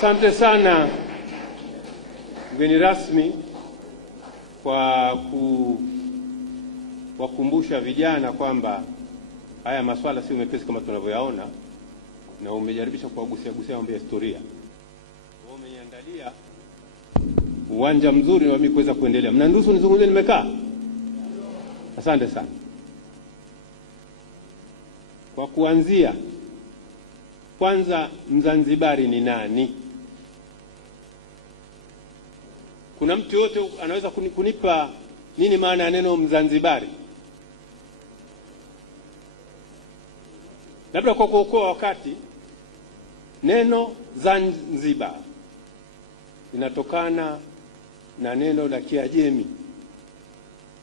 Asante sana mgeni rasmi kwa kuwakumbusha vijana kwamba haya masuala sio mepesi kama tunavyoyaona, na umejaribisha kuwagusia mambo ya historia. Umeniandalia uwanja mzuri wa mimi kuweza kuendelea. Mnaniruhusu nizungumze nimekaa? Asante sana. Kwa kuanzia, kwanza Mzanzibari ni nani? Kuna mtu yote anaweza kunipa nini maana ya neno Mzanzibari? Labda kwa kuokoa wakati, neno Zanzibar linatokana na neno la Kiajemi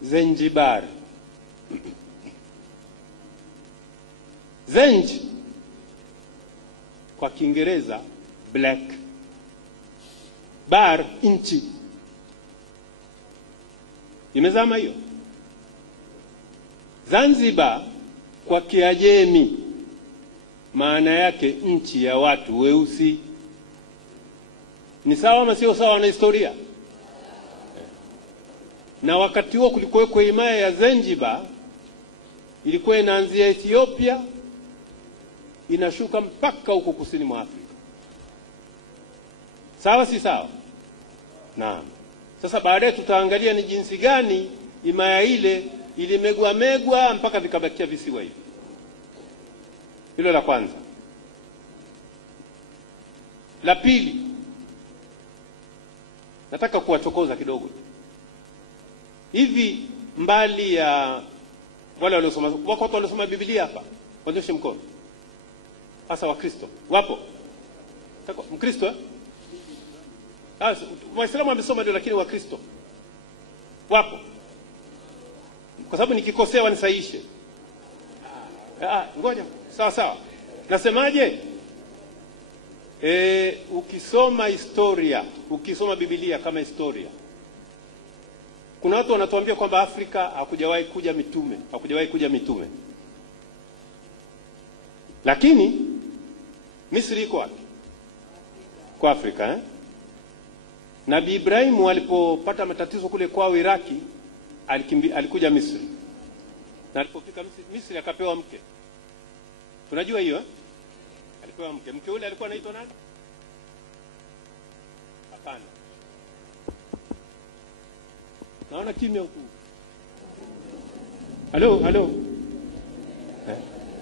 Zenjibar. Zenj kwa Kiingereza black, bar inchi. Imezama hiyo. Zanzibar kwa Kiajemi maana yake nchi ya watu weusi. Ni sawa ama sio sawa na historia? Na wakati huo kulikuwa kwa himaya ya Zanzibar, ilikuwa inaanzia Ethiopia inashuka mpaka huko kusini mwa Afrika. Sawa si sawa? Naam. Sasa baadaye tutaangalia ni jinsi gani himaya ile ilimegwa mpaka vikabakia visiwa hivi. Hilo la kwanza. La pili, nataka kuwachokoza kidogo. Hivi mbali ya wale waliosoma, wako watu waliosoma Biblia hapa? Wanyoshe mkono. Hasa Wakristo. Wapo? Mkristo eh? Waislamu wamesoma ndio, lakini Wakristo wapo? Kwa sababu nikikosea wanisahihishe. Ngoja. Sawa. Nasemaje? Ukisoma historia, ukisoma Biblia kama historia, kuna watu wanatuambia kwamba Afrika hakujawahi kuja mitume. Lakini Misri iko wapi? Kwa Afrika eh? Nabii Ibrahim alipopata matatizo kule kwao Iraki, alikuja Misri. Na alipofika Misri akapewa mke. Tunajua hiyo eh? Alipewa mke. Mke ule alikuwa anaitwa nani? Hapana. Naona kimya huku. Halo.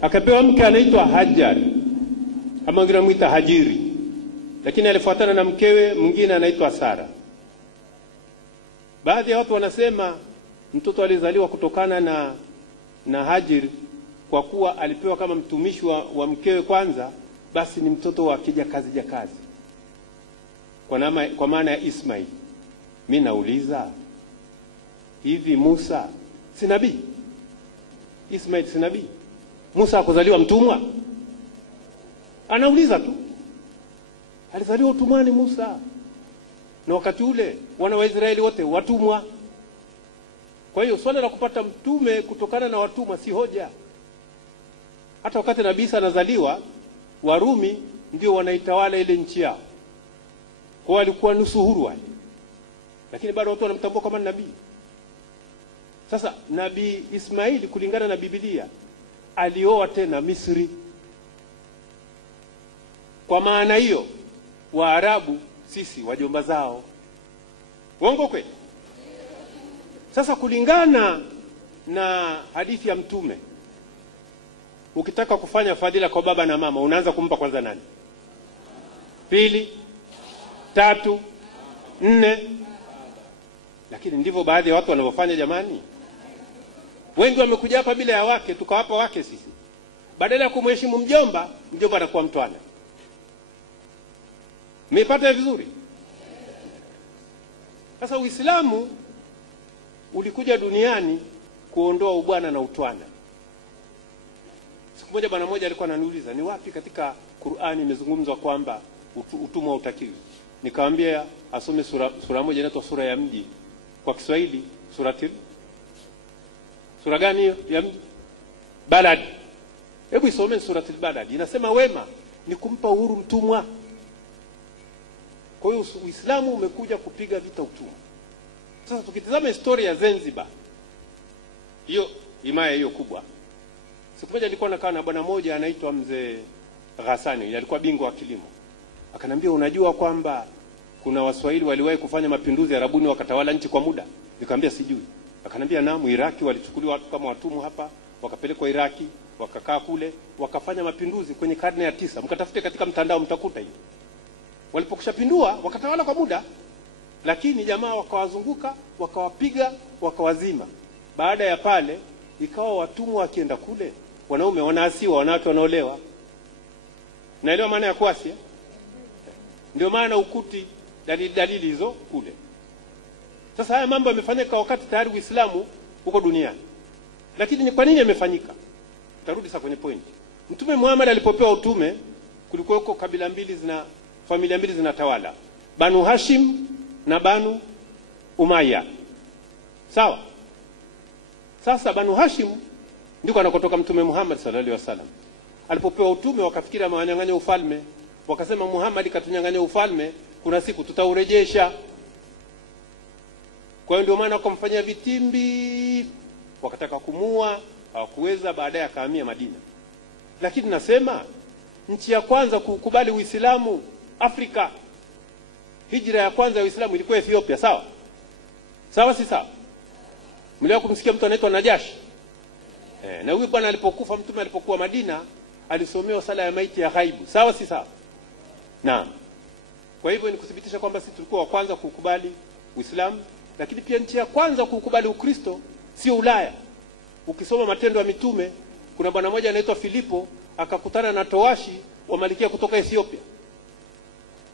Akapewa mke anaitwa Hajar. Ama wengine wanamuita Hajiri. Lakini alifuatana na mkewe mwingine anaitwa Sara. Baadhi ya watu wanasema mtoto alizaliwa kutokana na Hajir kwa kuwa alipewa kama mtumishi wa mkewe kwanza, basi ni mtoto wa kijakazi. Kwa maana ya Ismail. Mimi nauliza, hivi Musa si nabii? Ismail si nabii? Musa hakuzaliwa mtumwa? Anauliza tu. Alizaliwa utumwani Musa. Na wakati ule wana wa Israeli wote watumwa. Kwa hiyo swala la kupata mtume kutokana na watumwa si hoja. Hata wakati Nabii Isa anazaliwa, Warumi ndio wanaitawala ile nchi yao. Kwa walikuwa nusu huru wale. Lakini bado watu wanamtambua kama nabii. Sasa Nabii Ismaili kulingana na Biblia alioa tena Misri. Kwa maana hiyo Waarabu sisi wajomba zao. Uongo kweli? Sasa kulingana na hadithi ya mtume, ukitaka kufanya fadhila kwa baba na mama, unaanza kumpa kwanza nani? Pili, tatu, nne. Lakini ndivyo baadhi ya watu wanavyofanya jamani. Wengi wamekuja hapa bila ya wake, tukawapa wake sisi. Badala ya kumheshimu mjomba anakuwa mtwana. Mmepata vizuri? Sasa Uislamu ulikuja duniani kuondoa ubwana na utwana. Siku moja bwana mmoja alikuwa ananiuliza, ni wapi katika Qur'ani imezungumzwa kwamba utumwa hautakiwi? Nikamwambia asome sura moja inaitwa sura ya mji. Kwa Kiswahili sura gani hiyo ya mji? Balad. Hebu isome suratul Balad. Inasema wema ni kumpa uhuru mtumwa. Kwa hiyo Uislamu umekuja kupiga vita utumwa. Sasa tukitazama historia ya Zanzibar, hiyo himaya hiyo kubwa, siku moja nilikuwa nakaa na bwana mmoja anaitwa Mzee Ghassani, alikuwa bingwa wa kilimo. Akanambia, unajua kwamba kuna Waswahili waliwahi kufanya mapinduzi Arabuni wakatawala nchi kwa muda? Nikamwambia sijui. Akanambia, naam, Iraki walichukuliwa watu kama watumwa hapa, wakapelekwa Iraki, wakakaa kule, wakafanya mapinduzi kwenye karne ya 9. Mkatafute katika mtandao mtakuta hiyo. Walipokushapindua wakatawala kwa muda, lakini jamaa wakawazunguka, wakawapiga, wakawazima. Baada ya pale ikawa watumwa wakienda kule, wanaume wanaasiwa, wanawake wanaolewa. Naelewa maana ya kuasi? Ndio maana ukuti dalili hizo kule. Sasa haya mambo yamefanyika wakati tayari Uislamu uko duniani. Lakini ni kwa nini yamefanyika? Tarudi sasa kwenye point. Mtume Muhammad alipopewa utume, kulikuwa kabila mbili familia mbili zinatawala, Banu Hashim na Banu Umayya. Sawa? Sasa Banu Hashim ndiko anakotoka Mtume Muhammad sallallahu alaihi wasallam. Alipopewa utume wakafikiri amewanyang'anya ufalme, wakasema Muhammad katunyang'anya ufalme, kuna siku tutaurejesha. Kwa hiyo ndio maana wakamfanyia vitimbi, wakataka kumua, hawakuweza, baadaye akahamia Madina. Lakini nasema nchi ya kwanza kukubali Uislamu Afrika, hijra ya kwanza ya Uislamu ilikuwa Ethiopia. Sawa? Sawa si sawa? Mlio kumsikia mtu anaitwa Najashi? Na huyu bwana alipokufa, mtume alipokuwa Madina, alisomewa sala ya maiti ya ghaibu. Sawa si sawa? Naam. Kwa hivyo ni kuthibitisha kwamba sisi tulikuwa wa kwanza kukubali Uislamu, lakini pia nchi ya kwanza kukubali Ukristo sio Ulaya. Ukisoma Matendo ya Mitume, kuna bwana mmoja anaitwa Filipo akakutana na towashi wa malikia kutoka Ethiopia,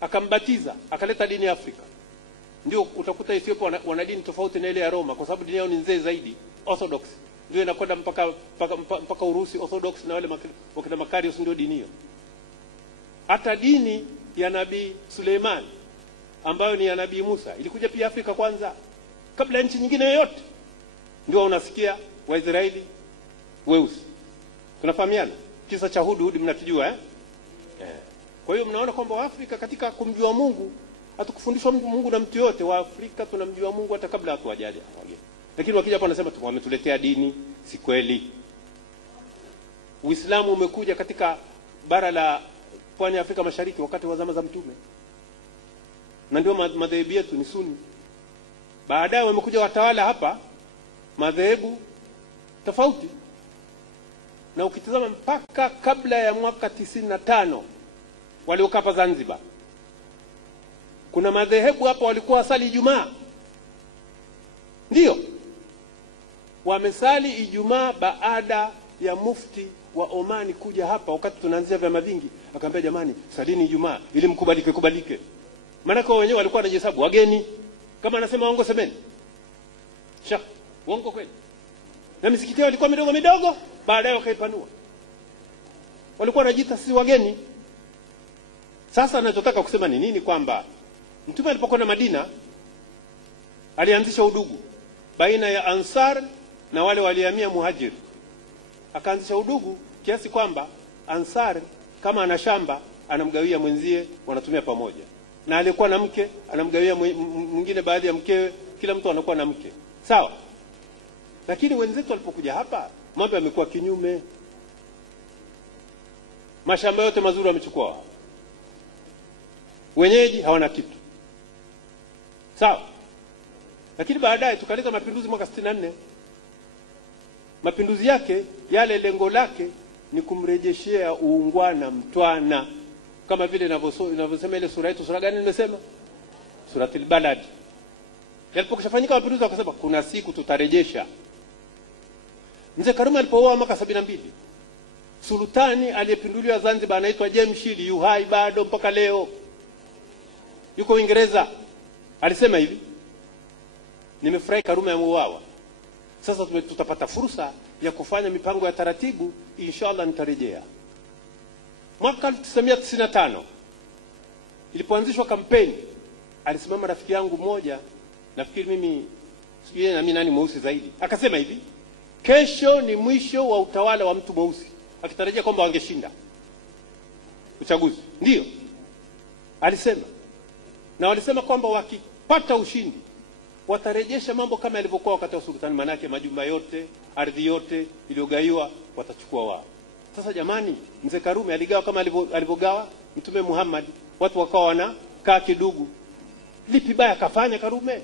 akambatiza, akaleta dini ya Afrika. Ndio utakuta Ethiopia wana dini tofauti na ile ya Roma, kwa sababu dini yao ni nzee zaidi, Orthodox. Ndio inakwenda mpaka Urusi, Orthodox, na wale wakina Makarios ndio dini hiyo. Hata dini ya Nabii Suleiman ambayo ni ya Nabii Musa ilikuja pia Afrika kwanza, kabla ya nchi nyingine yoyote. Ndio unasikia Waisraeli weusi. Tunafahamiana? Kisa cha Hudhud mnakijua Kwa hiyo mnaona kwamba Waafrika katika kumjua Mungu, hatukufundishwa Mungu na mtu yote. Waafrika tunamjua Mungu hata kabla watu wajaje. Lakini wakija hapa wanasema wametuletea dini. Si kweli. Uislamu umekuja katika bara la pwani ya Afrika Mashariki wakati wa zama za Mtume, na ndio madhehebu yetu ni Sunni. Baadaye wamekuja watawala hapa madhehebu tofauti, na ukitazama mpaka kabla ya mwaka 95 waliokaa hapa Zanzibar, kuna madhehebu hapa walikuwa wasali Ijumaa. Ndio wamesali Ijumaa baada ya mufti wa Omani kuja hapa wakati tunaanzia vyama vingi, akamwambia jamani, salini Ijumaa ili mkubalike. Maana kwa wenyewe walikuwa wanajihesabu wageni. Kama anasema waongo semeni. Uongo kweli. Na misikiti ilikuwa midogo, baadaye wakaipanua. Walikuwa wanajiita si wageni. Sasa ninachotaka kusema ni nini? Kwamba Mtume alipokwenda Madina alianzisha udugu baina ya Ansar na wale walihamia Muhajir. Akaanzisha udugu kiasi kwamba Ansar kama ana shamba anamgawia mwenzie, wanatumia pamoja. Na alikuwa na mke anamgawia mwingine baadhi ya mkewe, kila mtu anakuwa na mke. Sawa? Lakini wenzetu walipokuja hapa, mambo yamekuwa kinyume. Mashamba yote mazuri wamechukua. Wenyeji hawana kitu. Sawa? Lakini baadaye tukaleta mapinduzi mwaka 64. Mapinduzi yake yale lengo lake ni kumrejeshea uungwana mtwana, kama vile ninavyosema ile sura yetu. Sura gani nimesema? Suratul Balad. Yalipokishafanyika mapinduzi wakasema kuna siku tutarejesha. Mzee Karume alipooa mwaka 72, sultani aliyepinduliwa Zanzibar anaitwa Jemshid, yu hai bado mpaka leo, yuko Uingereza. Alisema hivi, nimefurahi Karume ameuawa, sasa tutapata fursa ya kufanya mipango ya taratibu, inshallah nitarejea. Mwaka 1995 ilipoanzishwa kampeni, alisimama rafiki yangu mmoja, nafikiri mimi sijui na mimi nani mweusi zaidi, akasema hivi, kesho ni mwisho wa utawala wa mtu mweusi, akitarajia kwamba wangeshinda uchaguzi. Ndio alisema, na walisema kwamba wakipata ushindi watarejesha mambo kama yalivyokuwa wakati wa sultani, manake majumba yote, ardhi yote iliyogaiwa watachukua wao. Sasa jamani, mzee Karume aligawa kama alivyogawa Mtume Muhammad, watu wakawa wanakaa kidugu. Lipi baya kafanya Karume?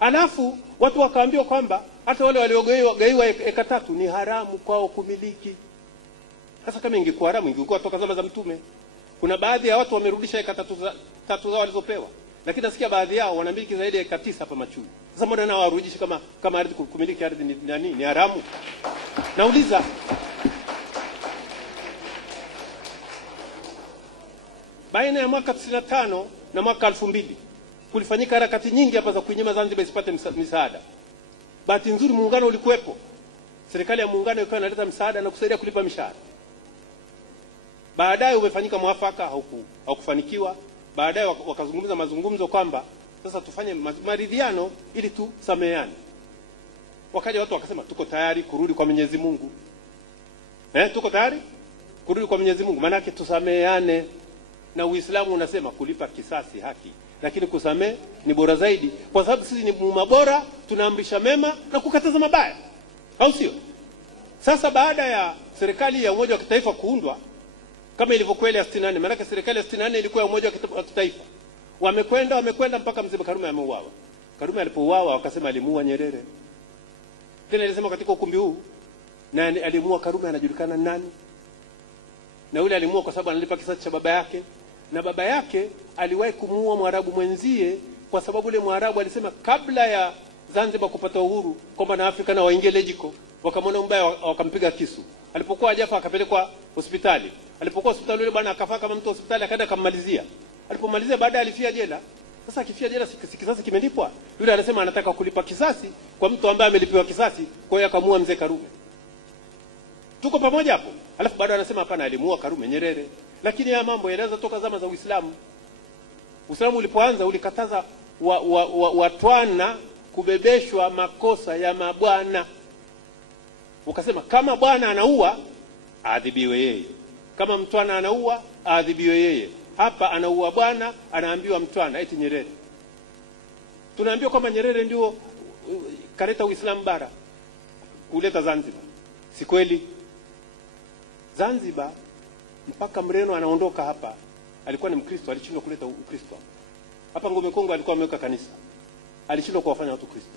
Alafu watu wakaambiwa kwamba hata wale waliogaiwa eka 3 ni haramu kwao kumiliki. Sasa kama ingekuwa haramu ingekuwa toka zama za Mtume. Kuna baadhi ya watu wamerudisha eka 3 zao walizopewa, lakini nasikia baadhi yao wanamiliki zaidi ya eka 9 hapa Machui. Sasa mbona nao warudishe kama ardhi, kumiliki ardhi ni haramu? Nauliza, baina ya mwaka 95 na mwaka 2000 kulifanyika harakati nyingi hapa za kuinyima Zanzibar isipate misaada. Bahati nzuri muungano ulikuwepo. Serikali ya muungano ikawa inaleta msaada na kusaidia kulipa mishahara. Baadaye umefanyika mwafaka, haukufanikiwa. Baadaye wakazungumza mazungumzo kwamba sasa tufanye maridhiano ili tusameheane. Wakaja watu wakasema tuko tayari kurudi kwa Mwenyezi Mungu. Tuko tayari kurudi kwa Mwenyezi Mungu, maana yake tusameheane. Na Uislamu unasema kulipa kisasi haki, lakini kusamehe ni bora zaidi, kwa sababu sisi ni mabora, tunaamrisha mema na kukataza mabaya, au sio? Sasa baada ya serikali ya umoja wa kitaifa kuundwa kama ilivyokuwa ile ya 64, maana serikali ya 64 ilikuwa ya umoja wa kitaifa, wamekwenda mpaka mzee Karume ameuawa. Karume alipouawa wakasema alimuua Nyerere. Tena alisema katika ukumbi huu, na alimuua Karume anajulikana nani? Na yule alimuua kwa sababu analipa kisasi cha baba yake, na baba yake aliwahi kumuua Mwarabu mwenzie kwa sababu yule Mwarabu alisema kabla ya Zanzibar kupata uhuru kwamba na Afrika na waingie Lejiko, wakamwona mbaya wakampiga kisu. Alipokuwa hajafa akapelekwa hospitali. Alipokuwa hospitali yule bwana akafa kama mtu hospitali, akaenda akammalizia. Alipomalizia baadaye alifia jela. Sasa akifia jela kisasi kimelipwa. Yule anasema anataka kulipa kisasi kwa mtu ambaye amelipiwa kisasi, kwa hiyo akamuua mzee Karume. Tuko pamoja hapo? Alafu baadaye anasema hapana, alimuua Karume Nyerere. Lakini haya mambo yalianza toka zama za Uislamu. Uislamu ulipoanza ulikataza watwana kubebeshwa makosa ya mabwana. Ukasema kama bwana anaua aadhibiwe yeye, kama mtwana anaua aadhibiwe yeye. Hapa anaua bwana, anaambiwa mtwana, eti Nyerere. Tunaambiwa kwamba Nyerere ndio kaleta Uislamu bara, uleta Zanzibar. Si kweli. Zanzibar mpaka Mreno anaondoka hapa alikuwa ni Mkristo, alishindwa kuleta Ukristo. Hapa Ngome Kongo alikuwa ameweka kanisa, alishindwa kuwafanya watu Kristo.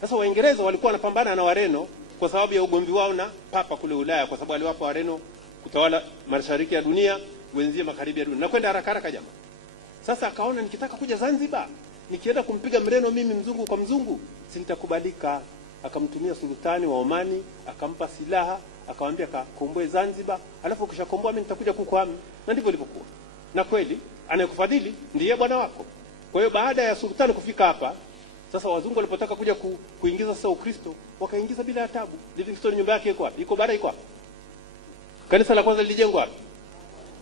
Sasa Waingereza walikuwa wanapambana na Wareno kwa sababu ya ugomvi wao na papa kule Ulaya, kwa sababu aliwapa Wareno kutawala mashariki ya dunia, wenzie magharibi ya dunia. Na kwenda haraka jamaa. Sasa akaona nikitaka kuja Zanzibar, nikienda kumpiga Mreno mimi mzungu kwa mzungu, si nitakubalika. Akamtumia sultani wa Omani, akampa silaha, akamwambia kakomboe Zanzibar, alafu ukishakomboa mimi nitakuja kukuhami. Na ndivyo ilivyokuwa. Na kweli anayekufadhili ndiye bwana wako. Kwa hiyo baada ya sultani kufika hapa, sasa wazungu walipotaka kuja kuingiza sasa Ukristo, wakaingiza bila taabu. Livingstone nyumba yake iko wapi? Iko bara iko wapi? Kanisa la kwanza lilijengwa wapi?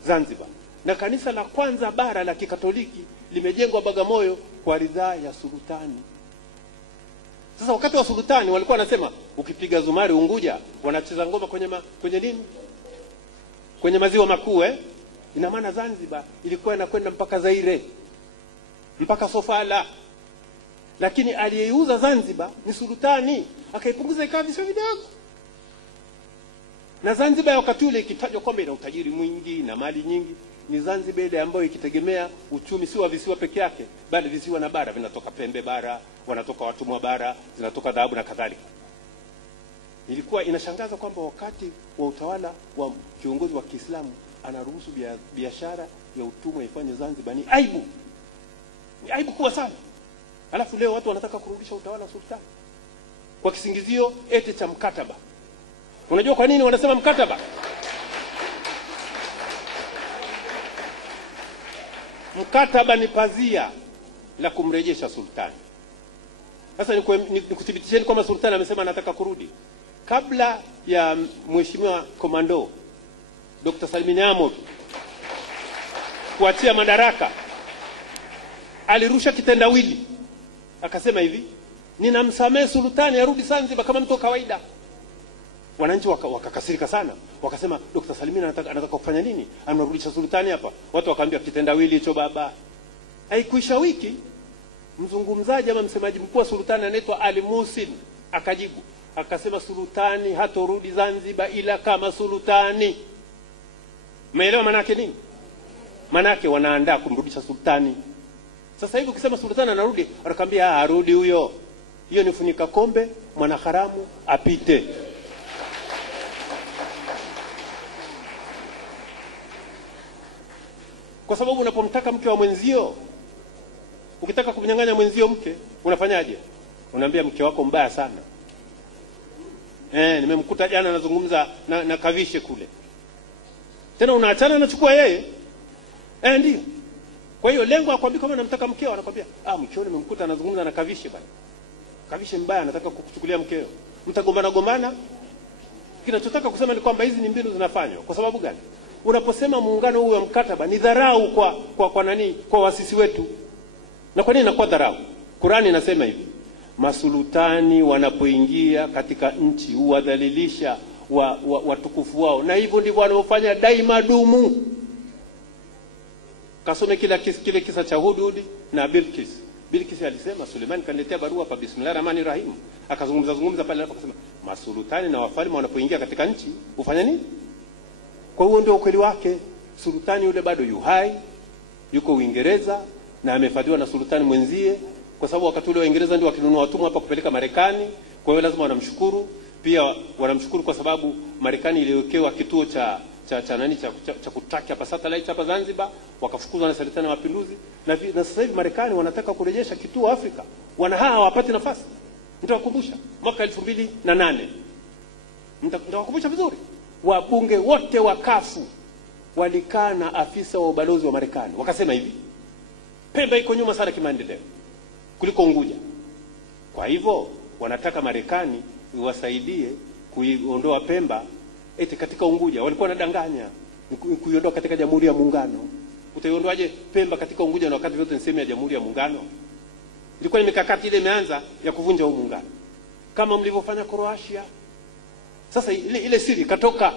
Zanzibar. Na kanisa la kwanza bara la Kikatoliki limejengwa Bagamoyo kwa ridhaa ya sultani. Sasa wakati wa sultani walikuwa wanasema ukipiga zumari Unguja wanacheza ngoma kwenye nini? Kwenye maziwa makuu Ina maana Zanzibar ilikuwa inakwenda mpaka Zaire, mpaka Sofala. Lakini aliyeuza Zanzibar ni sultani, akaipunguza ikawa visiwa vidogo. Na Zanzibar wakati ule ikitajwa kwamba ina utajiri mwingi na mali nyingi, ni Zanzibar ile ambayo ikitegemea uchumi si wa visiwa peke yake, bali visiwa na bara. Vinatoka Pembe bara, wanatoka Watumwa bara, zinatoka dhahabu na kadhalika. Ilikuwa inashangaza kwamba wakati wa utawala wa kiongozi wa Kiislamu anaruhusu biashara ya utumwa ifanye Zanzibar. Ni aibu. Ni aibu kubwa sana. Alafu leo watu wanataka kurudisha utawala wa sultani kwa kisingizio eti cha mkataba. Unajua kwa nini wanasema mkataba? Mkataba ni pazia la kumrejesha sultani. Sasa nikuthibitisheni kwamba sultani amesema anataka kurudi. Kabla ya mheshimiwa komando Dr. Salmin Ahmed kuachia madaraka, alirusha kitendawili akasema hivi, ninamsamehe sultani arudi Zanzibar kama mtu kawaida. wananchi wakakasirika sana. Wakasema Dr. Salimina anataka kufanya nini? Anarudisha sultani hapa. Watu wakaambia kitendawili hicho baba. Haikuisha wiki, mzungumzaji ama msemaji mkuu wa sultani anaitwa Ali Musin akajibu. Akasema sultani hatorudi Zanzibar ila kama sultani. Umeelewa maana yake nini? Maana yake wanaandaa kumrudisha sultani. Sasa hivi ukisema sultani anarudi, wanakuambia arudi huyo. Hiyo ni funika kombe, mwana haramu apite. Kwa sababu unapomtaka mke wa mwenzio, ukitaka kumnyang'anya mwenzio mke, unafanyaje? Unaambia mke wako mbaya sana. Nimemkuta jana anazungumza na Kavishe kule. Tena unaachana anachukua yeye. Ndio. Kwa hiyo lengo akwambia kama namtaka mkeo, anakwambia mkeo nimemkuta anazungumza na Kavishe bwana. Kavishe mbaya anataka kukuchukulia mkeo. Mtagombana. Kinachotaka kusema ni kwamba hizi ni mbinu zinafanywa. Kwa sababu gani? Unaposema muungano huu wa mkataba ni dharau kwa nani? Kwa wasisi wetu. Na kwa nini inakuwa dharau? Qur'ani inasema hivi: masultani wanapoingia katika nchi huwadhalilisha watukufu wao, na hivyo ndivyo wanaofanya daima dumu. Kasome kile kisa cha Hudhud na Bilqis. Bilqis alisema Suleiman kaniletea barua hapa, bismillahirrahmanirrahim. Akazungumza pale akasema masultani na wafalme wanapoingia katika nchi hufanya nini? Kwa hiyo ndio ukweli wake. Sultani yule bado yu hai, yuko Uingereza na amefadhiwa na sultani mwenzie, kwa sababu wakati ule Waingereza ndio wakinunua watumwa hapa kupeleka Marekani. Kwa hiyo lazima wanamshukuru. Pia wanamshukuru kwa sababu Marekani iliwekewa kituo cha kutaki hapa satellite hapa Zanzibar, wakafukuzwa na serikali ya mapinduzi. Na sasa hivi Marekani wanataka kurejesha kituo Afrika. Hawapati nafasi. Nitawakumbusha mwaka 2008. Nitawakumbusha vizuri. Wabunge wote wa kafu walikaa na afisa wa ubalozi wa Marekani. Wakasema hivi: Pemba iko nyuma sana kimaendeleo kuliko Unguja. Kwa hivyo wanataka Marekani iwasaidie kuiondoa Pemba eti katika Unguja. Walikuwa wanadanganya kuiondoa katika Jamhuri ya Muungano. Utaiondoaje Pemba katika Unguja na wakati wote ni sehemu ya Jamhuri ya Muungano? Ilikuwa ni mikakati ile imeanza ya kuvunja huu muungano, kama mlivyofanya Croatia. Sasa ile siri katoka,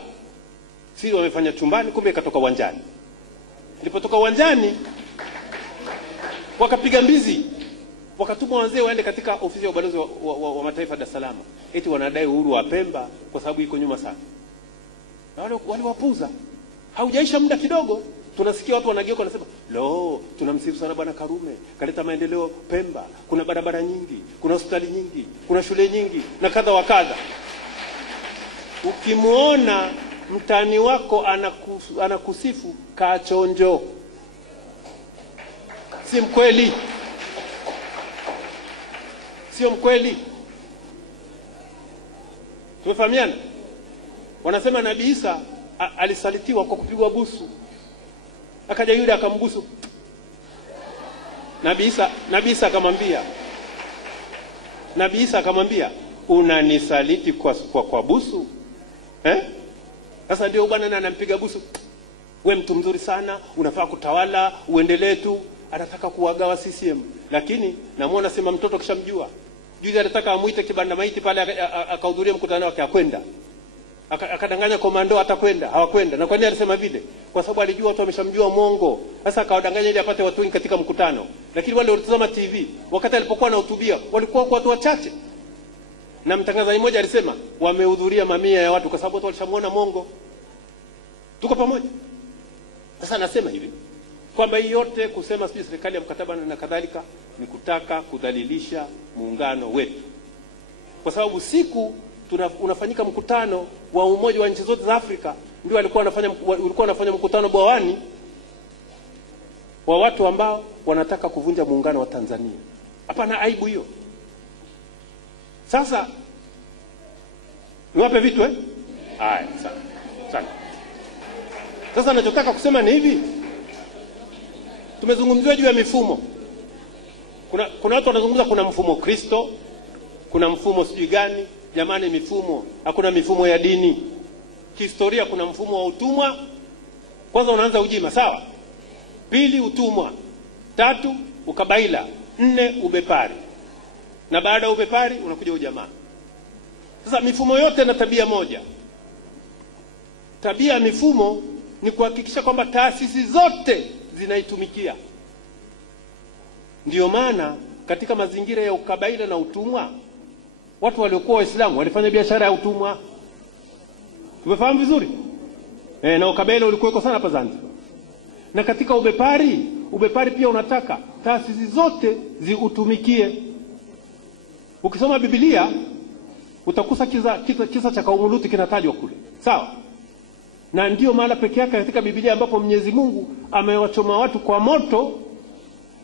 siri wamefanya chumbani, kumbe katoka uwanjani. Ilipotoka uwanjani wakapiga mbizi, wakatuma wazee waende katika ofisi ya ubalozi wa mataifa Dar es Salaam, eti wanadai uhuru wa Pemba kwa sababu iko nyuma sana. Na wale wapuza. Haujaisha muda kidogo, tunasikia watu wanageuka wanasema, tunamsifu sana bwana Karume, kaleta maendeleo Pemba, kuna barabara nyingi, kuna hospitali nyingi, kuna shule nyingi na kadha wa kadha. Ukimuona mtani wako anakusifu, kachonjo. Si mkweli. Sio mkweli. Tumefahamiana? Wanasema Nabii Isa alisalitiwa kwa kupigwa busu. Akaja yule akambusu. Nabii Isa akamwambia, unanisaliti kwa busu? Sasa ndio bwana anampiga busu. We mtu mzuri sana, unafaa kutawala, uendelee tu. Anataka kuwagawa CCM. Lakini namuona sema mtoto kishamjua. Juzi anataka amuite kibanda maiti pale akahudhuria mkutano wake, akwenda. Akadanganya komando atakwenda, hawakwenda. Na kwa nini alisema vile? Kwa sababu alijua watu wameshamjua mongo. Sasa akawadanganya ili apate watu wengi katika mkutano. Lakini wale walitazama TV, wakati alipokuwa anahutubia, walikuwa watu wachache. Na mtangazaji mmoja alisema wamehudhuria mamia ya watu kwa sababu watu walishamuona mongo. Tuko pamoja? Sasa nasema hivi kwamba hii yote kusema sisi serikali ya mkataba na kadhalika ni kutaka kudhalilisha muungano wetu. Kwa sababu siku unafanyika mkutano wa umoja wa nchi zote za Afrika, ndio ulikuwa unafanya mkutano Bwawani wa watu ambao wanataka kuvunja muungano wa Tanzania. Hapana aibu hiyo. Sasa niwape vitu haya sana. Sasa ninachotaka kusema ni hivi. Tumezungumzia juu ya mifumo. Kuna watu wanazungumza kuna mfumo Kristo, kuna mfumo sijui gani. Jamani, mifumo, hakuna mifumo ya dini. Kihistoria kuna mfumo wa utumwa. Kwanza unaanza ujima, sawa? Pili utumwa. 3 ukabaila. 4 ubepari. Na baada ya ubepari unakuja ujamaa. Sasa mifumo yote na tabia moja. Tabia ya mifumo ni kuhakikisha kwamba taasisi zote zinaitumikia. Ndiyo maana katika mazingira ya ukabaila na utumwa, watu waliokuwa Waislamu walifanya biashara ya utumwa. Tumefahamu vizuri? Na ukabaila ulikuweko sana hapa Zanzibar. Na katika ubepari pia unataka taasisi zote ziutumikie. Ukisoma Biblia utakusa kisa cha kaumu Luti kinatajwa kule. Sawa? Na ndiyo maana pekee yake katika Biblia ambapo Mwenyezi Mungu amewachoma watu kwa moto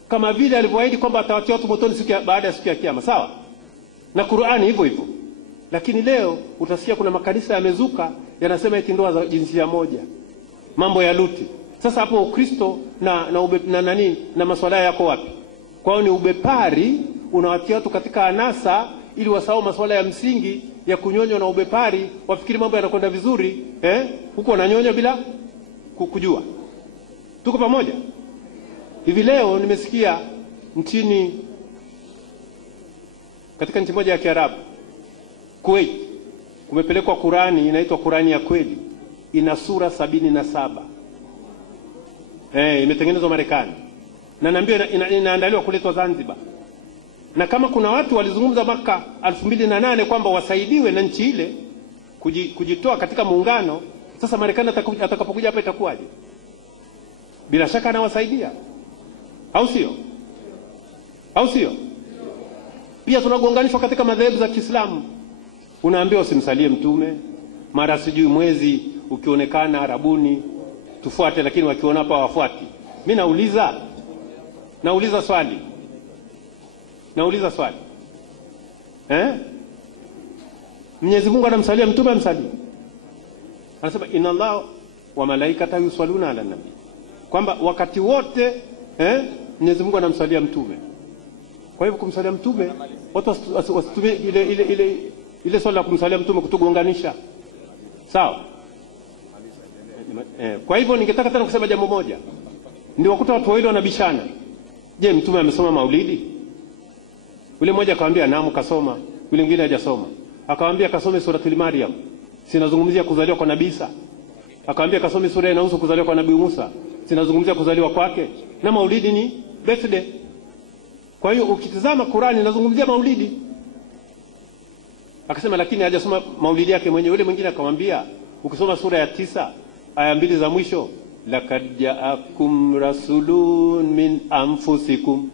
kama vile alivyoahidi kwamba atawatia watu motoni baada ya siku ya Kiyama. Sawa? Na Qur'ani hivyo hivyo. Lakini leo utasikia kuna makanisa yamezuka yanasema eti ndoa za jinsia moja. Mambo ya Luti. Sasa hapo Ukristo na masuala yako wapi? Kwa hiyo ni ubepari unawatia watu katika anasa ili wasahau masuala ya msingi ya kunyonywa na ubepari, wafikiri mambo yanakwenda vizuri, huko wananyonya bila kujua. Tuko pamoja? Hivi leo nimesikia katika nchi moja ya Kiarabu, Kuwait, kumepelekwa Qurani inaitwa Qurani ya kweli. Ina sura 77. Imetengenezwa Marekani. Na naambia inaandaliwa kuletwa Zanzibar. Na kama kuna watu walizungumza mwaka 2008 kwamba wasaidiwe na nchi ile kujitoa katika muungano, sasa Marekani atakapokuja hapa itakuwaje? Bila shaka anawasaidia. Au sio? Au sio? Pia tunagonganishwa katika madhehebu za Kiislamu. Unaambiwa usimsalie mtume, mara sijui mwezi ukionekana Arabuni tufuate, lakini wakiona hapa wafuati. Mimi nauliza swali. Mwenyezi Mungu anamsalia mtume, amsalie. Anasema inna Allah wa malaikata yusalluna ala nabi. Kwamba wakati wote Mwenyezi Mungu anamsalia mtume. Kwa hivyo kumsalia mtume watu wasitumie ile swala la kumsalia mtume kutugonganisha. Sawa? Kwa hivyo ningetaka tena kusema jambo moja. Ndio wakuta watu wawili wanabishana. Je, mtume amesoma maulidi? Yule mmoja akamwambia naam kasoma, yule mwingine hajasoma. Akamwambia kasome suratul Maryam. Sinazungumzia kuzaliwa kwa Nabii Isa. Akamwambia kasome sura inahusu kuzaliwa kwa Nabii Musa. Sinazungumzia kuzaliwa kwake. Na maulidi ni birthday. Kwa hiyo ukitazama Qur'ani inazungumzia maulidi. Akasema lakini hajasoma maulidi yake mwenyewe. Yule mwingine akamwambia ukisoma sura ya 9 aya 2 za mwisho, laqad ja'akum rasulun min anfusikum,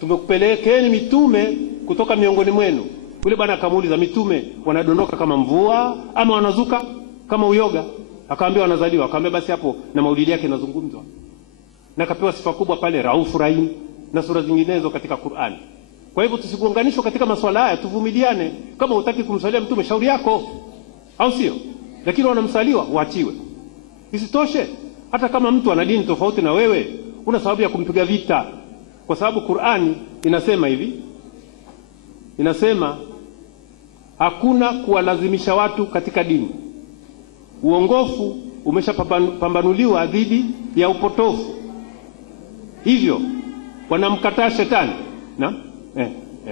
tumekupelekeni mitume kutoka miongoni mwenu. Yule bwana akamuuliza, mitume wanadondoka kama mvua ama wanazuka kama uyoga? Akamwambia wanazaliwa. Akamwambia basi hapo na maulidi yake inazungumzwa. Na kapewa sifa kubwa pale Rauf Rahim na sura zinginezo katika Qur'ani. Kwa hivyo tusigonganishwe katika masuala haya, tuvumiliane. Kama hutaki kumsalia mtume shauri yako, au sio? Lakini wanamsaliwa waachiwe. Isitoshe hata kama mtu ana dini tofauti na wewe, una sababu ya kumpiga vita. Kwa sababu Qur'ani inasema hivi. Inasema hakuna kuwalazimisha watu katika dini. Uongofu umeshapambanuliwa dhidi ya upotofu. Hivyo wanamkataa shetani.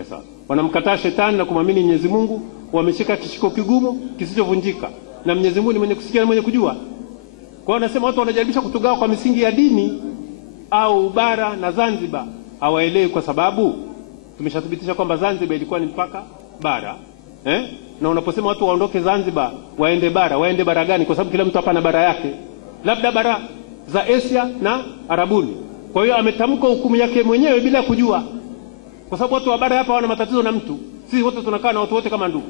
Sawa. Wanamkataa shetani na kumwamini Mwenyezi Mungu, wameshika kishiko kigumu kisichovunjika. Na Mwenyezi Mungu ni mwenye kusikia na mwenye kujua. Kwa hiyo nasema watu wanajaribisha kutugawa kwa misingi ya dini au bara na Zanzibar hawaelewi, kwa sababu tumeshathibitisha kwamba Zanzibar ilikuwa ni mpaka bara. Na unaposema watu waondoke Zanzibar waende bara gani? Kwa sababu kila mtu hapa na bara yake. Labda bara za Asia na Arabuni. Kwa hiyo ametamka hukumu yake mwenyewe bila kujua. Kwa sababu watu wa bara hapa wana matatizo na mtu. Sisi wote tunakaa na watu wote kama ndugu.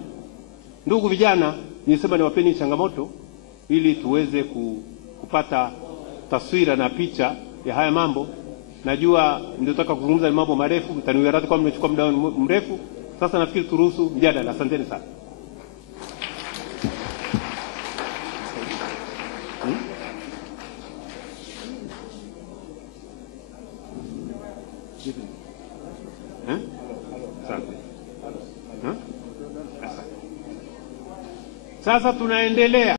Ndugu vijana, nilisema niwapeni changamoto ili tuweze kupata taswira na picha ya haya mambo. Najua ndio nataka kuzungumza mambo marefu, mtaniwia radhi kwa nimechukua muda mrefu. Sasa nafikiri turuhusu mjadala. Asanteni sana. Sasa tunaendelea.